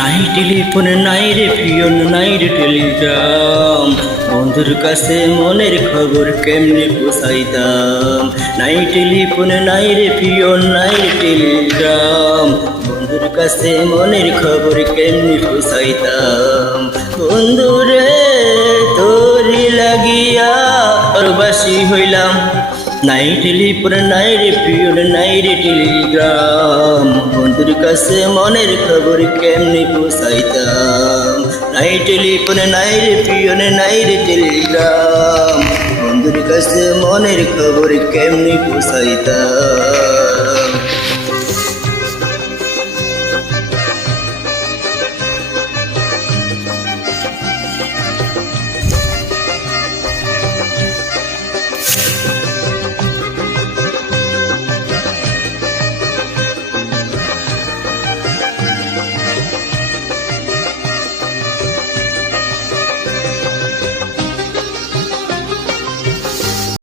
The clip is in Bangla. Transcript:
নাই টেলিফোন নাই রে পিয়ন নাই রে টেলিগ্রাম, বন্ধুর কাছে মনের খবর কেমনে পৌঁছাইতাম। নাই টেলিফোন নাই রে পিয়ন নাই রে টেলিগ্রাম, বন্ধুর কাছে মনের খবর কেমনে পৌঁছাইতাম। বন্ধুরে তোরি লাগিয়া পরবাসী হইলাম। নাই টেলিফোন নাই রে পিয়ন নাই রে টেলিগ্রাম, বন্ধুর কাছে মনের খবর কেমনে পৌঁছাইতাম। নাই টেলিফোন নাই রে পিয়ন নাই রে টেলিগ্রাম, বন্ধুর কাছে মনের খবর কেমনে পৌঁছাইতাম।